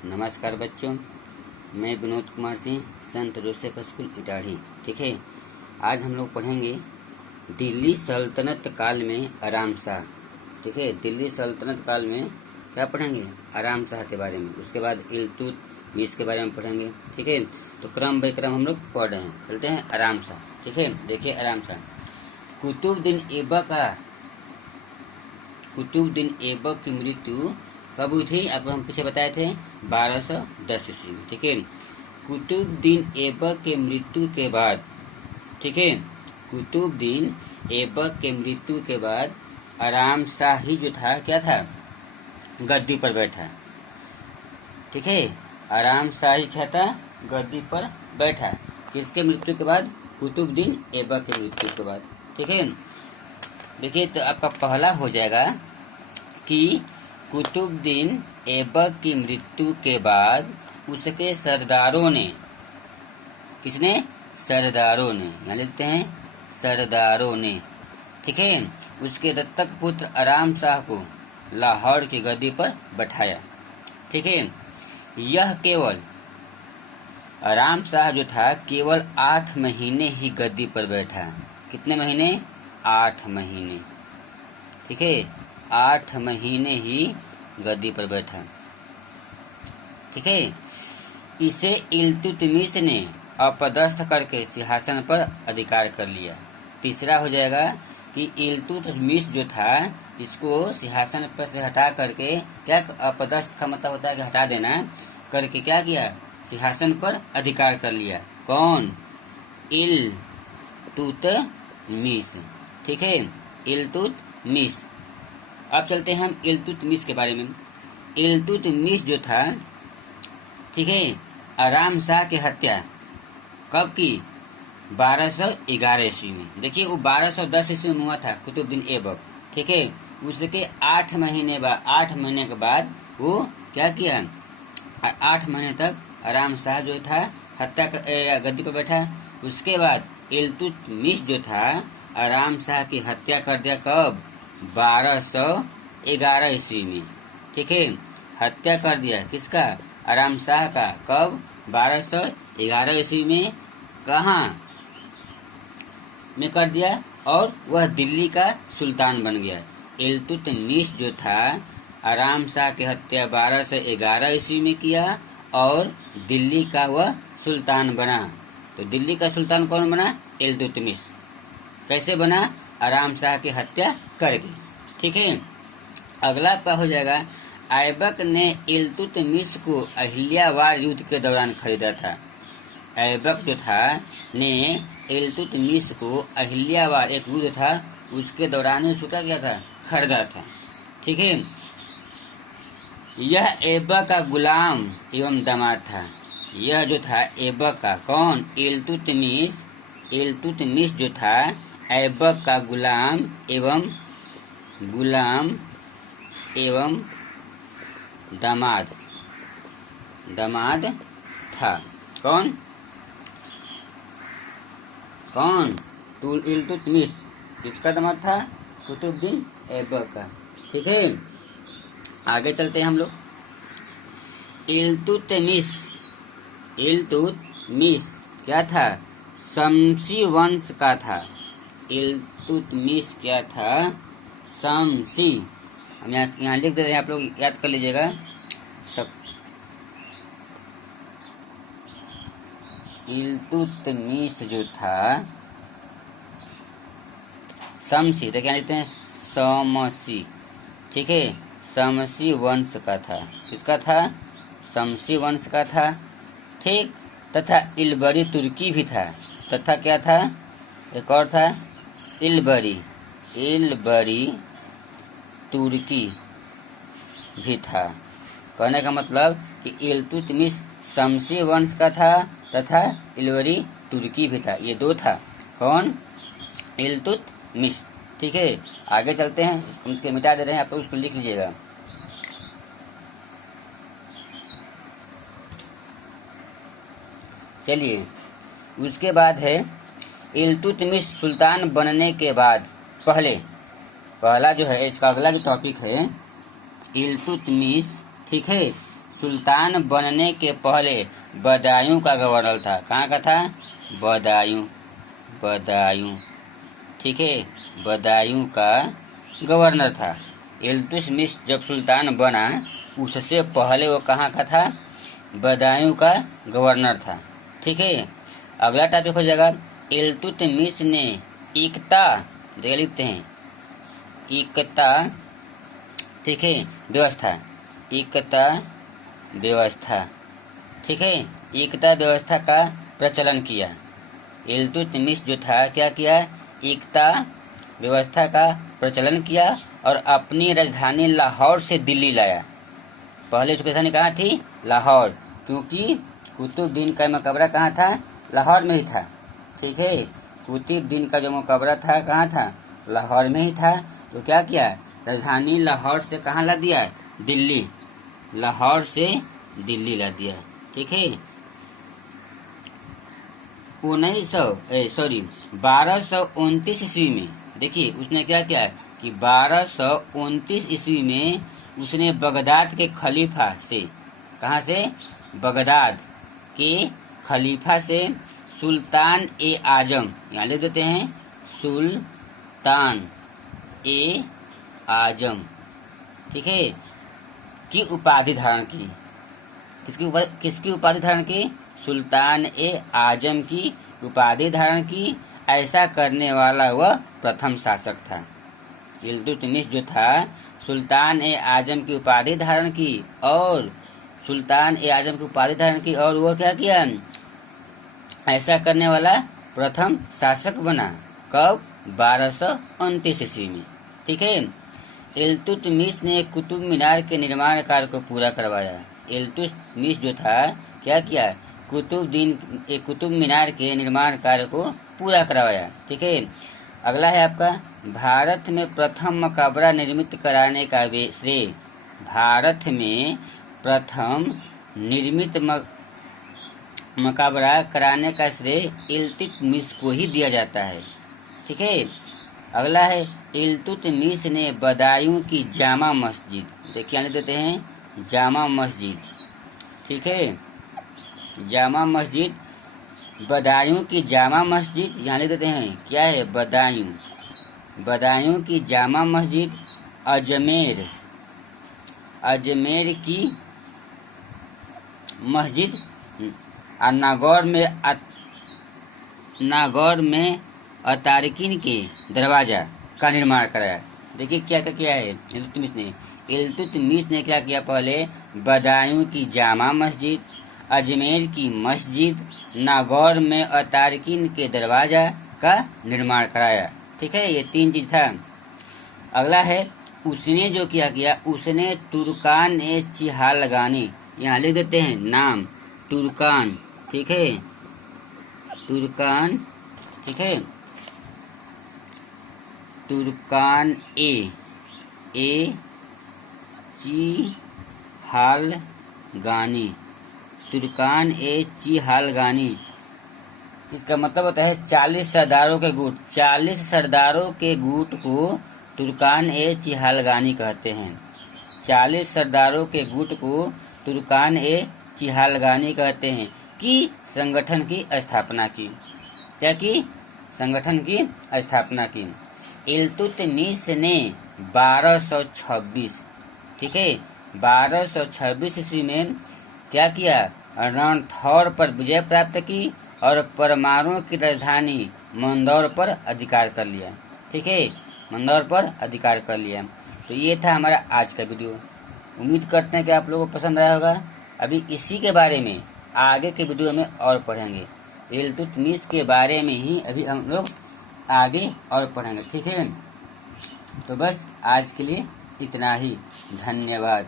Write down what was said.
नमस्कार बच्चों, मैं विनोद कुमार सिंह, संत जोसेफ स्कूल इटाढ़ी। ठीक है, आज हम लोग पढ़ेंगे दिल्ली सल्तनत काल में आराम शाह। ठीक है, दिल्ली सल्तनत काल में क्या पढ़ेंगे? आराम शाह के बारे में। उसके बाद इल्तुतमिश के बारे में पढ़ेंगे। ठीक है, तो क्रम बाई क्रम हम लोग पढ़ रहे हैं। चलते हैं आराम शाह। ठीक है, देखिए आराम शाह कुतुबुद्दीन ऐबक की मृत्यु कब हुई थी? आपको हम पीछे बताए थे 1210 ईस्वी में। ठीक है, कुतुबुद्दीन ऐबक के मृत्यु के बाद, ठीक है, कुतुबुद्दीन ऐबक के मृत्यु के बाद आराम शाह ही जो था क्या था? गद्दी पर बैठा। ठीक है, आराम शाह ही क्या था? गद्दी पर बैठा। किसके मृत्यु के बाद? कुतुबुद्दीन ऐबक के मृत्यु के बाद। ठीक है, देखिए तो आपका पहला हो जाएगा कि कुतुबुद्दीन ऐबक की मृत्यु के बाद उसके सरदारों ने, किसने? सरदारों ने, यहाँ लिखते हैं सरदारों ने। ठीक है, उसके दत्तक पुत्र आराम शाह को लाहौर की गद्दी पर बैठाया। ठीक है, यह केवल आराम शाह जो था केवल 8 महीने ही गद्दी पर बैठा। कितने महीने? 8 महीने। ठीक है, 8 महीने ही गद्दी पर बैठा। ठीक है, इसे इल्तुतमिश ने अपदस्थ करके सिंहासन पर अधिकार कर लिया। तीसरा हो जाएगा कि इल्तुतमिश जो था इसको सिंहासन पर से हटा करके, क्या अपदस्थ का मतलब होता है कि हटा देना, करके क्या किया? सिंहासन पर अधिकार कर लिया। कौन? इल्तुतमिश। ठीक है, इल्तुतमिश। अब चलते हैं हम इल्तुतमिश के बारे में। इल्तुतमिश जो था, ठीक है, आराम शाह की हत्या कब की? 1211 ईस्वी में। देखिए वो 1210 ईस्वी में हुआ था कुतुबुद्दीन ऐबक। ठीक है, उसके 8 महीने के बाद वो क्या किया? 8 महीने तक आराम शाह जो था गद्दी पर बैठा। उसके बाद इल्तुतमिश जो था आराम शाह की हत्या कर दिया। कब? 1211 ईस्वी में। ठीक है, हत्या कर दिया किसका? आराम शाह का। कब? 1211 ईस्वी में। कहाँ में कर दिया? और वह दिल्ली का सुल्तान बन गया। इल्तुतमिश जो था आराम शाह की हत्या 1211 ईस्वी में किया और दिल्ली का वह सुल्तान बना। तो दिल्ली का सुल्तान कौन बना? इल्तुतमिश। कैसे बना? आराम शाह की हत्या करके। ठीक है, अगला क्या हो जाएगा? ऐबक ने इल्तुतमिश को अहिल्यावाड़ युद्ध के दौरान खरीदा था। ऐबक जो था ने इल्तुतमिश को अहिल्यावाड़, एक युद्ध था, उसके दौरान ही उसका क्या था? खरीदा था। ठीक है, यह ऐबक का गुलाम एवं दामाद था। यह जो था ऐबक का, कौन? इल्तुतमिश जो था ऐबक का गुलाम एवं दामाद था। कौन? इल्तुतमिश। किसका दामाद था? कुतुबुद्दीन ऐबक का। ठीक है, आगे चलते हैं हम लोग। इल्तुतमिश क्या था? शमसी वंश का था। इल्तुतमिश क्या था? शमसी। हम यहाँ लिख दे रहे हैं, आप लोग याद कर लीजिएगा। इल्तुतमिश जो था शमसी, देखिए लिखते हैं शमसी। ठीक है, शमसी वंश का था। किसका था? शमसी वंश का था। ठीक, तथा इल्बरी तुर्की भी था। तथा क्या था? एक और था इल्बरी तुर्की भी था। कहने का मतलब कि इल्तुतमिश शमसी वंश का था तथा इल्बरी तुर्की भी था। ये दो था। कौन? इल्तुतमिश। ठीक है, आगे चलते हैं। इसको मिटा दे रहे हैं, आप लोग उसको लिख लीजिएगा। चलिए, उसके बाद है इल्तुतमिश सुल्तान बनने के बाद पहला जो है, इसका अगला जो टॉपिक है इल्तुतमिश। ठीक है, सुल्तान बनने के पहले बदायूं का गवर्नर था। कहाँ का था? बदायूं, बदायूं, ठीक है, बदायूं का गवर्नर था। इल्तुतमिश जब सुल्तान बना उससे पहले वो कहाँ का था? बदायूं का गवर्नर था, ठीक है। अगला टॉपिक हो जाएगा इल्तुतमिश ने इक्ता, देखिए लिखते हैं इक्ता, ठीक है, व्यवस्था, इक्ता व्यवस्था, ठीक है, इक्ता व्यवस्था का प्रचलन किया। इल्तुतमिश जो था क्या किया? इक्ता व्यवस्था का प्रचलन किया और अपनी राजधानी लाहौर से दिल्ली लाया। पहले उसकी राजधानी कहाँ थी? लाहौर, क्योंकि कुतुबुद्दीन का मकबरा कहाँ था? लाहौर में ही था, ठीक है। कुतुबुद्दीन का जो मकबरा था कहाँ था? लाहौर में ही था। तो क्या किया? राजधानी लाहौर से कहाँ ला दिया? दिल्ली, लाहौर से दिल्ली ला दिया, ठीक है। 1229 ईस्वी में देखिए उसने क्या किया कि 1229 ईस्वी में उसने बगदाद के खलीफा से, कहाँ से? बगदाद के खलीफा से सुल्तान ए आजम, यहाँ लिख देते हैं सुल्तान ए आजम, ठीक है, की उपाधि धारण की। किसकी उपाधि धारण की? सुल्तान ए आजम की उपाधि धारण की। ऐसा करने वाला वह प्रथम शासक था। इल्तुतमिश जो था सुल्तान ए आजम की उपाधि धारण की और सुल्तान ए आजम की उपाधि धारण की और वह क्या किया? ऐसा करने वाला प्रथम शासक बना। कब? 1229 ईस्वी में, ठीक है। इल्तुतमिश ने कुतुब मीनार के निर्माण कार्य को पूरा करवाया। इल्तुतमिश जो था क्या किया? कुतुब मीनार के निर्माण कार्य को पूरा करवाया, ठीक है। अगला है आपका भारत में प्रथम मकबरा निर्मित कराने का श्रेय, भारत में प्रथम निर्मित मकबरा कराने का श्रेय इल्तुतमिश को ही दिया जाता है, ठीक है। अगला है इल्तुतमिश ने बदायूं की जामा मस्जिद, देखिए आने देते हैं जामा मस्जिद, ठीक है, जामा मस्जिद, बदायूं की जामा मस्जिद, यहाँ लिख देते हैं क्या है? बदायूं, बदायूं की जामा मस्जिद, अजमेर, अजमेर की मस्जिद, और नागौर में अतारकिन के दरवाजा का निर्माण कराया। देखिए क्या क्या किया है इल्तुतमिश ने। इल्तुतमिश ने क्या किया? पहले बदायूं की जामा मस्जिद, अजमेर की मस्जिद, नागौर में अतारकिन के दरवाजा का निर्माण कराया, ठीक है। ये 3 चीज था। अगला है उसने जो क्या किया? उसने तुर्कान ए चिहालगानी, यहाँ लिख देते हैं नाम तुर्कान, ठीक है, तुर्कान, ठीक है, तुर्कान ए चिहालगानी, तुर्कान ए चिहालगानी, इसका मतलब होता है 40 सरदारों के गुट। 40 सरदारों के गुट को तुर्कान ए चिहालगानी कहते हैं। 40 सरदारों के गुट को तुर्कान ए चिहालगानी कहते हैं कि संगठन की स्थापना की। क्या की? संगठन की स्थापना की। इल्तुतमिश ने 1226, ठीक है, 1226 ईस्वी में क्या किया? रणथौर पर विजय प्राप्त की और परमाणु की राजधानी मंदौर पर अधिकार कर लिया, ठीक है, मंदौर पर अधिकार कर लिया। तो ये था हमारा आज का वीडियो। उम्मीद करते हैं कि आप लोगों को पसंद आया होगा। अभी इसी के बारे में आगे के वीडियो में और पढ़ेंगे। इल्तुतमिश के बारे में ही अभी हम लोग आगे और पढ़ेंगे, ठीक है। तो बस आज के लिए इतना ही। धन्यवाद।